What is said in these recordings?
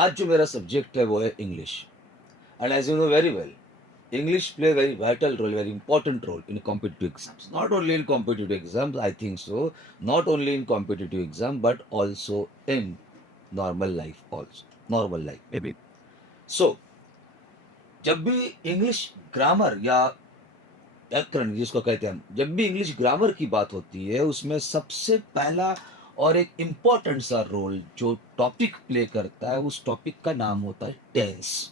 आज जो मेरा सब्जेक्ट है वो है English, and as you know very well, English play a very vital role, very important role in competitive exams. Not only in competitive exams, I think so. Not only in competitive exam, but also in normal life also. Normal life, maybe. So, जब भी English grammar या व्याकरण जिसको कहते हैं हम, जब भी इंग्लिश ग्रामर की बात होती है, उसमें सबसे पहला और एक इम्पॉर्टेंट सा रोल जो टॉपिक प्ले करता है, उस टॉपिक का नाम होता है टेंस।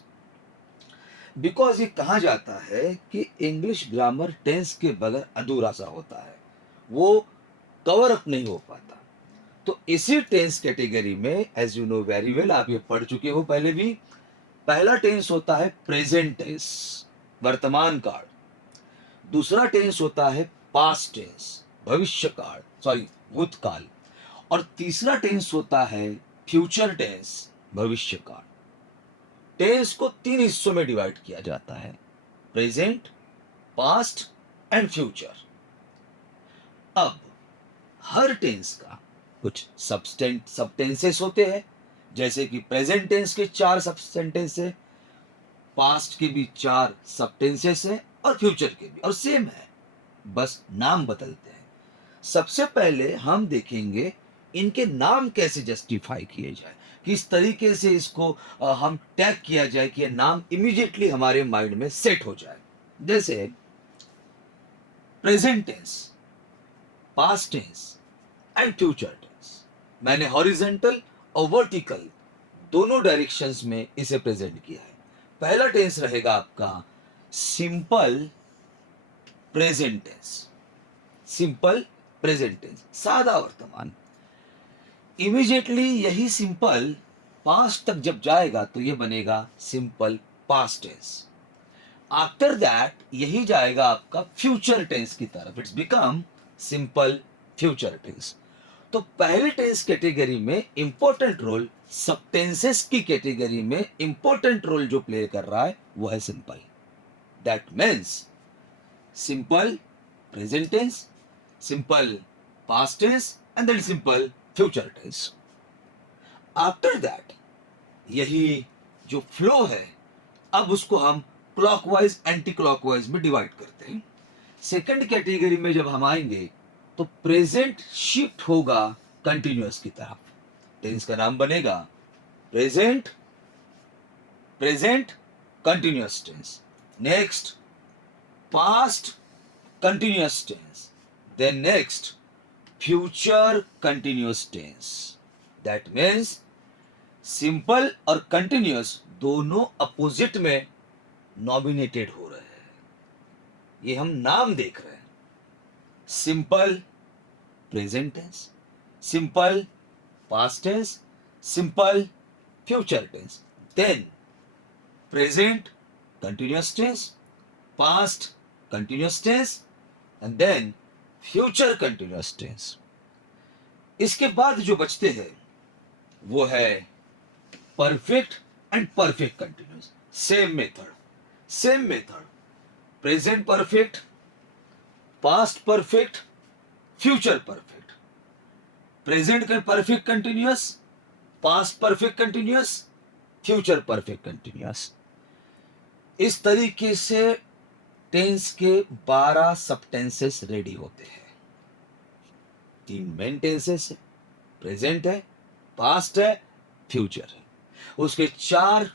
बिकॉज ये कहा जाता है कि इंग्लिश ग्रामर टेंस के बगैर अधूरा सा होता है, वो कवर अप नहीं हो पाता। तो इसी टेंस कैटेगरी में, as you know very well, आप ये पढ़ चुके हो पहले भी, पहला टेंस होता है प्रेजेंट टेंस, वर्तमान काल। दूसरा टेंस होता है पास्ट टेंस, भविष्य काल, सॉरी भूतकाल। और तीसरा टेंस होता है फ्यूचर टेंस, भविष्य काल। टेंस को तीन हिस्सों में डिवाइड किया जाता है, प्रेजेंट, पास्ट एंड फ्यूचर। अब हर टेंस का कुछ सबटेंसेस होते हैं, जैसे कि प्रेजेंट टेंस के 4 सबटेंसेस है, पास्ट के भी 4 सबटेंसेस है, और फ्यूचर के भी, और सेम है, बस नाम बदलते हैं। सबसे पहले हम देखेंगे इनके नाम कैसे जस्टिफाई किए जाए, किस तरीके से इसको हम टैग किया जाए कि ये नाम इमीडिएटली हमारे माइंड में सेट हो जाए। जैसे present tense, past tense and future tense, मैंने हॉरिजॉन्टल और वर्टिकल दोनों डायरेक्शंस में इसे प्रेजेंट किया है। पहला टेंस रहेगा आपका simple present tense, simple present tense, सादा वर्तमान। इमीडिएटली यही सिंपल पास्ट तक जब जाएगा तो ये बनेगा simple past tense. After that यही जाएगा आपका फ्यूचर टेंस की तरफ, it's become simple future tense. तो पहले टेंस कैटेगरी में इंपॉर्टेंट रोल, सब टेंसेस की कैटेगरी में इंपॉर्टेंट रोल जो प्ले कर रहा है वो है simple. That means simple present tense, simple past tense and then simple future tense. After that यही जो फ्लो है, अब उसको हम क्लॉकवाइज एंटी क्लॉकवाइज में डिवाइड करते हैं। सेकंड कैटेगरी में जब हम आएंगे तो प्रेजेंट शिफ्ट होगा कंटिन्यूअस की तरफ, टेंस का नाम बनेगा present, present continuous tense. Next past continuous tense, then next future continuous tense. That means simple और कंटिन्यूअस दोनों अपोजिट में नॉमिनेटेड हो रहे हैं, ये हम नाम देख रहे हैं। Simple present tense, simple past tense, simple future tense, then present continuous tense, past continuous tense and then future continuous tense. इसके बाद जो बचते हैं वो है perfect and perfect continuous. Same method, same method, present perfect, past perfect, future perfect, present का perfect continuous, past perfect continuous, future perfect continuous. इस तरीके से टेंस के 12 सब टेंसेस रेडी होते हैं। 3 मेन टेंसेस है, प्रेजेंट है, पास्ट है, फ्यूचर है। उसके 4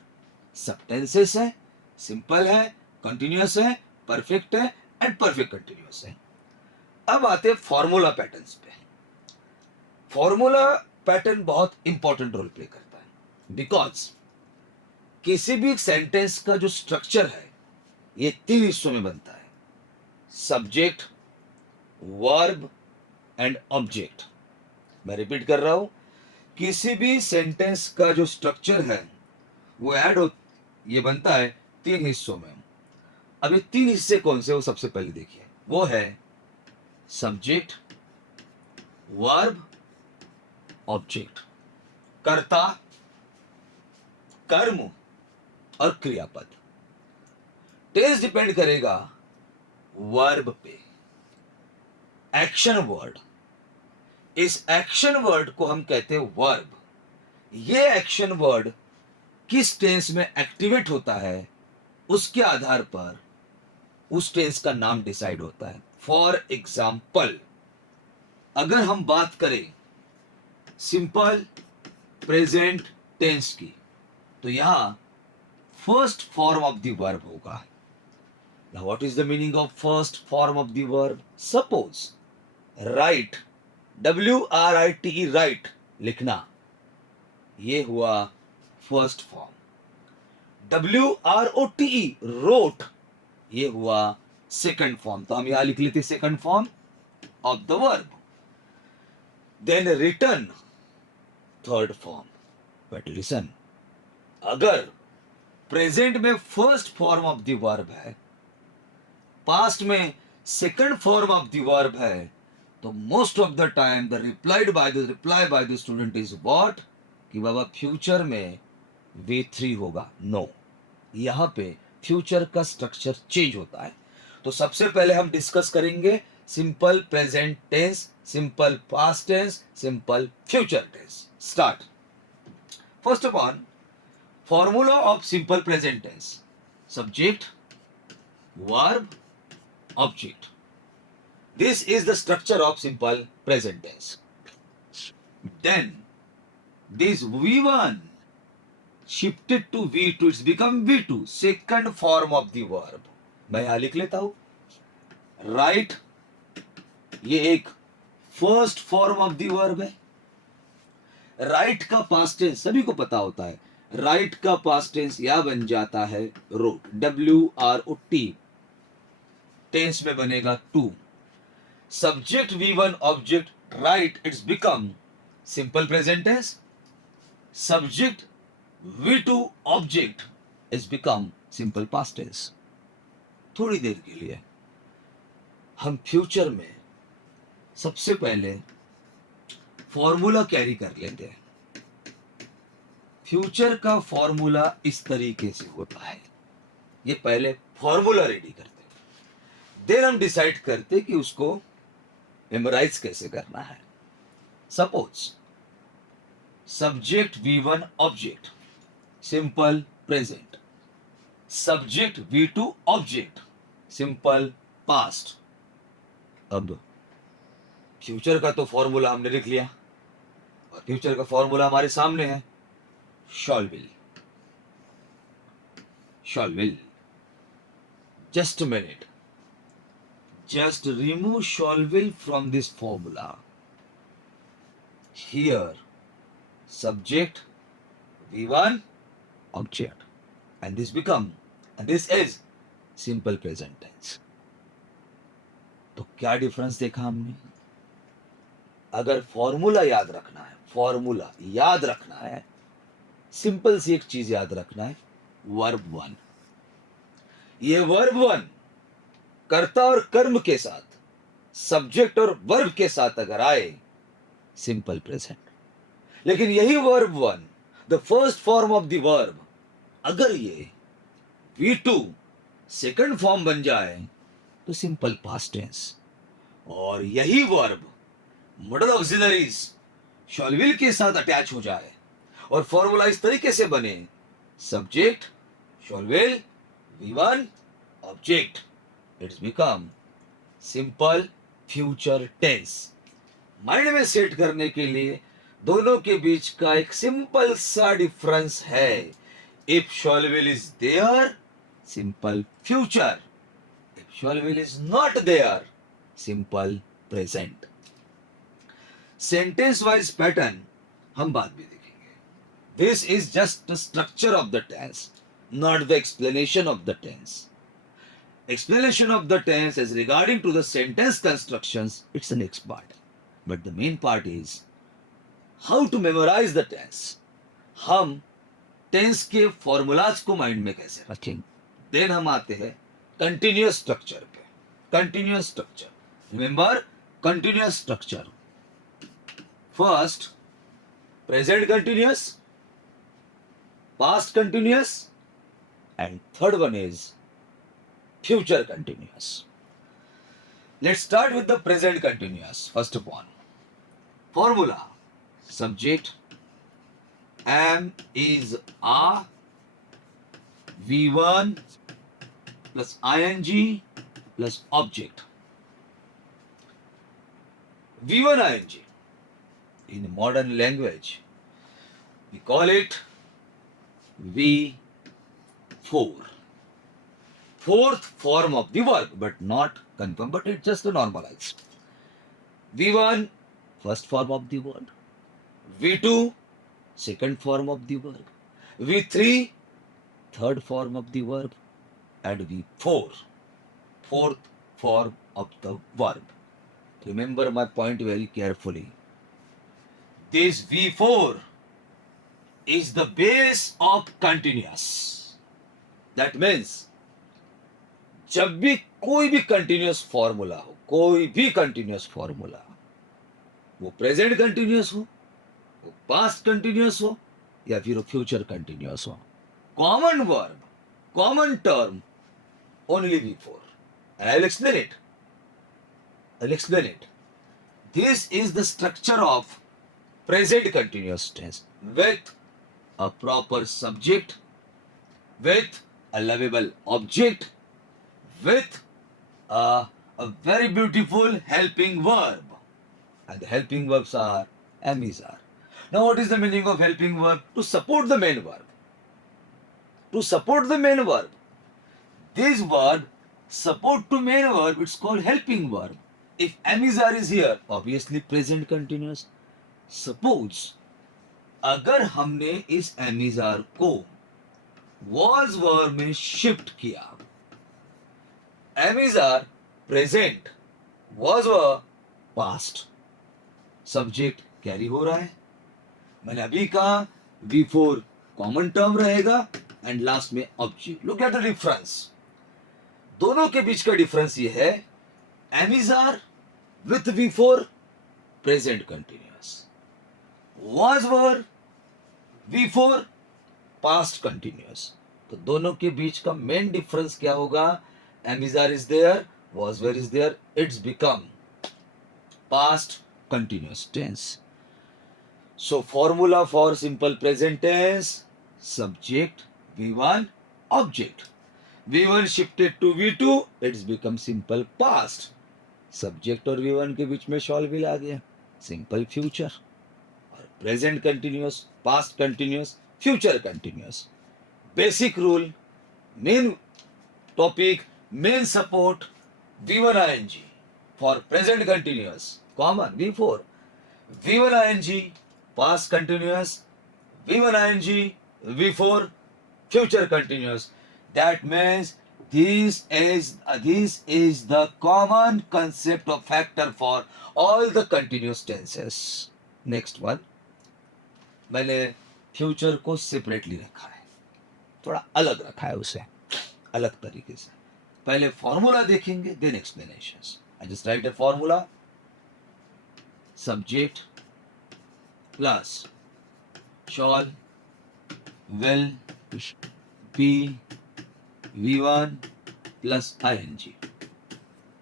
सब टेंसेस है, सिंपल है, कंटिन्यूअस है, परफेक्ट है एंड परफेक्ट कंटिन्यूअस है। अब आते हैं फॉर्मूला पैटर्न्स पे। फॉर्मूला पैटर्न बहुत इंपॉर्टेंट रोल प्ले करता है, बिकॉज किसी भी सेंटेंस का जो स्ट्रक्चर है ये 3 हिस्सों में बनता है, सब्जेक्ट, वर्ब एंड ऑब्जेक्ट। मैं रिपीट कर रहा हूं, किसी भी सेंटेंस का जो स्ट्रक्चर है वो ये बनता है 3 हिस्सों में। अब ये 3 हिस्से कौन से, वो सबसे पहले देखिए, वो है सब्जेक्ट, वर्ब, ऑब्जेक्ट, कर्ता, कर्म और क्रियापद। टेंस डिपेंड करेगा वर्ब पे, एक्शन वर्ड। इस एक्शन वर्ड को हम कहते हैं वर्ब। ये एक्शन वर्ड किस टेंस में एक्टिवेट होता है उसके आधार पर उस टेंस का नाम डिसाइड होता है। फॉर एग्जाम्पल, अगर हम बात करें सिंपल प्रेजेंट टेंस की, तो यहां first form of the verb होगा। Now what is the meaning of first form of the verb? Suppose write, WRITE, write, लिखना, ये हुआ फर्स्ट फॉर्म। WROTE, wrote, ये हुआ सेकंड फॉर्म। तो हम यहां लिख लेते second form of the verb. Then return, third form. But listen, अगर प्रेजेंट में first form of the verb है, पास्ट में second form of the verb है, तो most of the time the reply by the student is what, कि बाबा future में V3 होगा। नो, यहां पे फ्यूचर का स्ट्रक्चर चेंज होता है। तो सबसे पहले हम डिस्कस करेंगे simple present tense, simple past tense, simple future tense. Start. First of all, formula of simple present tense: subject, verb, object. This is the structure of simple present tense. Then this V1 shifted to V2, it's become V2, second form of the verb. मैं यहां लिख लेता हूं, right, ये एक first form of the verb है। Right का past tense सभी को पता होता है, राइट का पास्ट टेंस या बन जाता है रोट, WROT, टेंस में बनेगा two. Subject V1 object right, it's become simple present tense. Subject V2 object it's become simple past tense. थोड़ी देर के लिए हम फ्यूचर में सबसे पहले फॉर्मूला कैरी कर लेते हैं। फ्यूचर का फॉर्मूला इस तरीके से होता है, ये पहले फॉर्मूला रेडी करते हैं, देन हम डिसाइड करते कि उसको मेमोराइज कैसे करना है। Suppose subject V1 object simple present, subject V2 object simple past. अब फ्यूचर का तो फॉर्मूला हमने लिख लिया, और फ्यूचर का फॉर्मूला हमारे सामने है, shawl will. Shawl will, just a minute, just remove shall will from this formula. Here subject V1 object, and this is simple present tense. तो क्या डिफरेंस देखा हमने? अगर फॉर्मूला याद रखना है, सिंपल सी एक चीज याद रखना है, वर्ब 1। ये वर्ब 1 कर्ता और कर्म के साथ, सब्जेक्ट और वर्ब के साथ अगर आए, सिंपल प्रेजेंट। लेकिन यही verb 1, the first form of the verb, अगर ये V2 सेकंड फॉर्म बन जाए तो सिंपल पास्ट टेंस। और यही verb modal auxiliaries shall will के साथ अटैच हो जाए और फॉर्मूला इस तरीके से बने, subject shall will V1 object, it's become simple future tense. Mind में सेट करने के लिए दोनों के बीच का एक सिंपल सा डिफरेंस है। If shall will is there, simple future; if shall will is not there, simple present. Sentence wise pattern हम बाद में देखेंगे। This is just the structure of the tense, not the explanation of the tense. Explanation of the tense as regarding to the sentence constructions, it's the next part. But the main part is how to memorize the tense. हम tense के formulas को mind में कैसे रखेंगे। Then हम आते हैं continuous structure पे। Continuous structure, remember continuous structure. First present continuous, past continuous, and third one is future continuous. Let's start with the present continuous. First of all, formula: subject am, is, are, V1 plus ing plus object. V1 ing. In modern language, we call it V4. Fourth form of the verb, but not confirmed, but it's just a normalized. V1, first form of the verb. V2, second form of the verb. V3, third form of the verb. And V4, fourth form of the verb. Remember my point very carefully. This V4 is the base of continuous. That means जब भी कोई भी continuous formula हो, कोई भी continuous formula, वो present continuous हो, वो पास्ट कंटिन्यूअस हो, या फिर वो फ्यूचर कंटिन्यूअस हो, common verb, common term, only V4. And I'll explain it. This is the structure of present continuous tense with a proper subject, with a lovable object, with a very beautiful helping verb. And the helping verbs are am, is, are. Now what is the meaning of helping verb? To support the main verb. To support the main verb. This verb support to main verb, it's called helping verb. If am, is, are is here, obviously present continuous. Suppose अगर हमने इस am, is, are को was verb में shift किया, am, is, are present, was verb past, subject carry हो रहा है. मैंने अभी कहा V4 कॉमन टर्म रहेगा एंड लास्ट में object. Look at the difference. दोनों के बीच का डिफरेंस ये है, am, is, are with V4 present continuous, was verb V4 past continuous. तो दोनों के बीच का मेन डिफरेंस क्या होगा? am, is, are is there, was verb is there, it's become past continuous tense. So formula for simple present tense, subject V1 object. V1 shifted to V2, it's become simple past. Subject और V1 के बीच में shawl भी आ गया, simple future. और present continuous, past continuous, future continuous. Basic rule, main topic, main support, V1 ing for present continuous, common V4. V1 ing past continuous, V1 ing V4 future continuous. That means this is the common concept of factor for all the continuous tenses. Next one, मैंने future को separately रखा है, थोड़ा अलग रखा है उसे, अलग तरीके से. पहले फॉर्मूला देखेंगे, then explanations. I just write a formula. Subject plus shall will be V1 plus ing.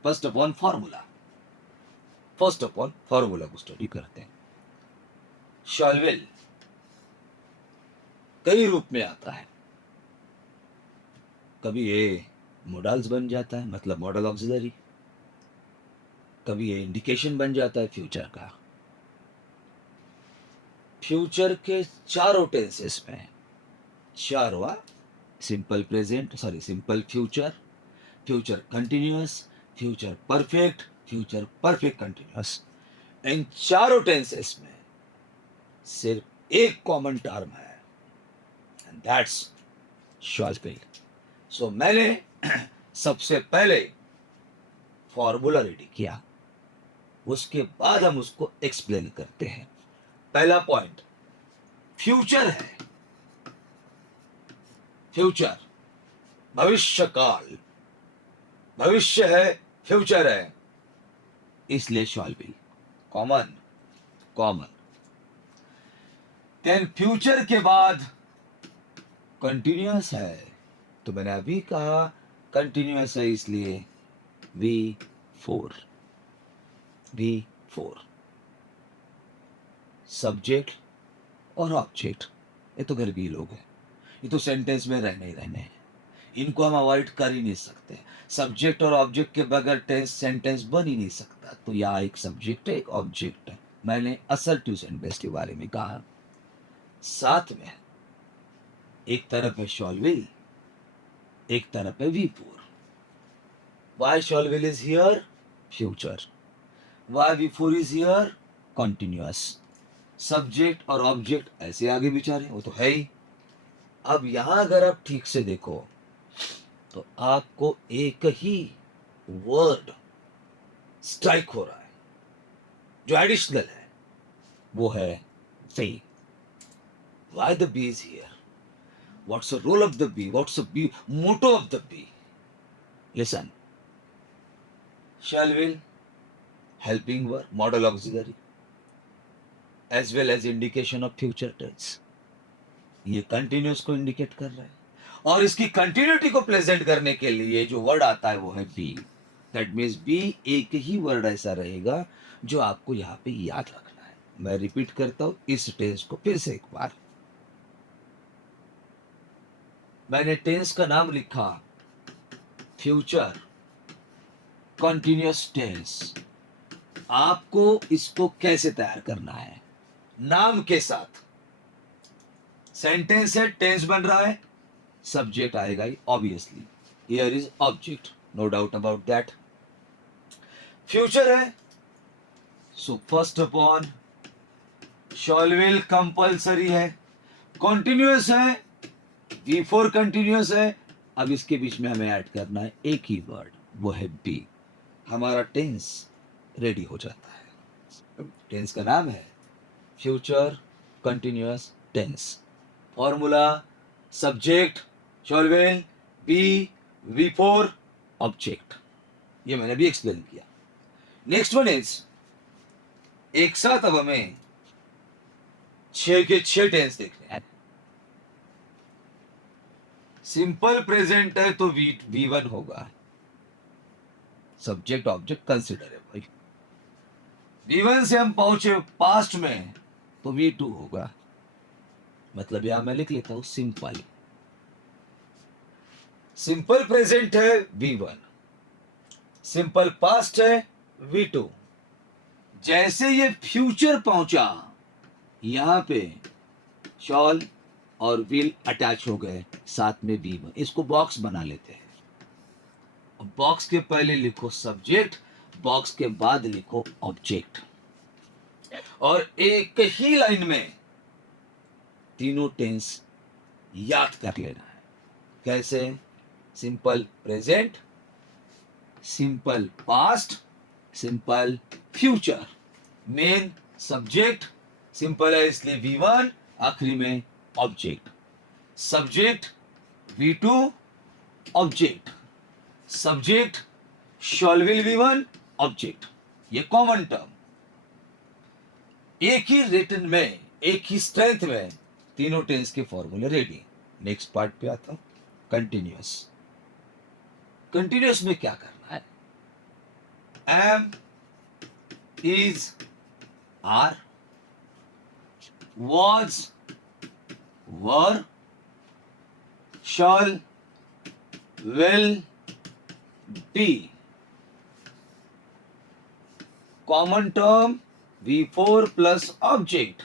First upon formula को स्टडी करते हैं. शॉल विल कई रूप में आता है. कभी ये मोडल्स बन जाता है, मतलब मॉडल ऑक्सिलरी. कभी ये इंडिकेशन बन जाता है फ्यूचर का. फ्यूचर के चारों टेंसेस में, चारों, simple present, simple future, future continuous, future perfect continuous. इन चारों टेंसेस में सिर्फ एक कॉमन टर्म है, and that's shall will. So मैंने सबसे पहले फॉर्मूला रेडी किया, उसके बाद हम उसको एक्सप्लेन करते हैं. पहला पॉइंट, फ्यूचर है. फ्यूचर भविष्य काल, भविष्य है, फ्यूचर है, इसलिए shall will common. Then future के बाद कंटिन्यूअस है, तो मैंने अभी कहा कंटिन्यूअस है, इसलिए V4. सब्जेक्ट और ऑब्जेक्ट, ये तो घर भी लोग हैं, ये तो सेंटेंस में रहने ही रहने हैं. इनको हम अवॉइड कर ही नहीं सकते। सब्जेक्ट और ऑब्जेक्ट के बगैर टेंस सेंटेंस बन ही नहीं सकता। तो यहाँ एक सब्जेक्ट है, एक ऑब्जेक्ट है। मैंने असर्टिव सेंटेंस के बारे में कहा। साथ में एक तरफ है शॉल विल, एक तरफ है V four. Why shall will is here? Future. Why V four is here? Continuous. Subject और ऑब्जेक्ट ऐसे आगे बिचारे, वो तो है ही। अब यहां अगर आप ठीक से देखो तो आपको एक ही वर्ड स्ट्राइक हो रहा है जो एडिशनल है, वो है वे। Why the bee is here? What's the role of the bee? What's the bee motto of the bee? Listen. Shall will, helping verb, model auxiliary, as well as indication of future tense. ये continuous को indicate कर रहा है और इसकी continuity को present करने के लिए जो वर्ड आता है वो है बी। दैट मीन्स बी एक ही वर्ड ऐसा रहेगा जो आपको यहाँ पे याद रखना है। मैं रिपीट करता हूं इस टेंस को फिर से एक बार। मैंने टेंस का नाम लिखा फ्यूचर कंटिन्यूअस टेंस। आपको इसको कैसे तैयार करना है? नाम के साथ। सेंटेंस है, टेंस बन रहा है, सब्जेक्ट आएगा ही obviously. Here is object, no doubt about that. Future है, so first upon shall will compulsory है। कॉन्टिन्यूअस है, V4 कंटिन्यूअस है। अब इसके बीच में हमें ऐड करना है एक ही वर्ड, वो है बी। हमारा टेंस रेडी हो जाता है। टेंस का नाम है future continuous tense. Formula subject shall will be V4 object. ये मैंने भी एक्सप्लेन किया। नेक्स्ट वन इज, एक साथ अब हमें 6 के 6 टेंस देखने हैं। सिंपल प्रेजेंट है तो V1 होगा, सब्जेक्ट ऑब्जेक्ट कंसिडर है भाई। V1 से हम पहुंचे पास्ट में तो V2 होगा। मतलब यहां मैं लिख लेता हूं सिंपल। सिंपल प्रेजेंट है V1, सिंपल पास्ट है V2। जैसे ये फ्यूचर पहुंचा, यहां पे शॉल और विल अटैच हो गए, साथ में V1। इसको बॉक्स बना लेते हैं। बॉक्स के पहले लिखो सब्जेक्ट, बॉक्स के बाद लिखो ऑब्जेक्ट, और एक ही लाइन में तीनों टेंस याद कर लेना है। कैसे? Simple present, simple past, simple future. Main subject simple है इसलिए V1, आखिरी में object. Subject V2 object, subject shall will V1 object. ये कॉमन टर्म एक ही रिटन में, एक ही स्ट्रेंथ में तीनों टेंस के फॉर्मूले रेडी। नेक्स्ट पार्ट पे आता हूं, कंटिन्यूअस। कंटिन्यूअस में क्या करना है? Am, is, are, was, were, shall, will, be. Common term V4 plus object,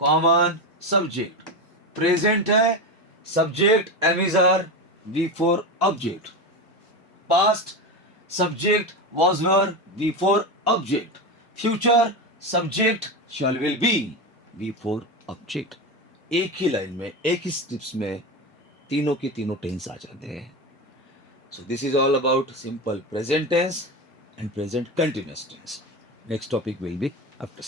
common subject. Present है, subject am is are V4 object. Past subject was were V4 object. Future subject shall will be V4 object. एक ही line में, एक ही steps में तीनों के तीनों tense आ जाते हैं। So this is all about simple present tense and present continuous tense. Next topic will be after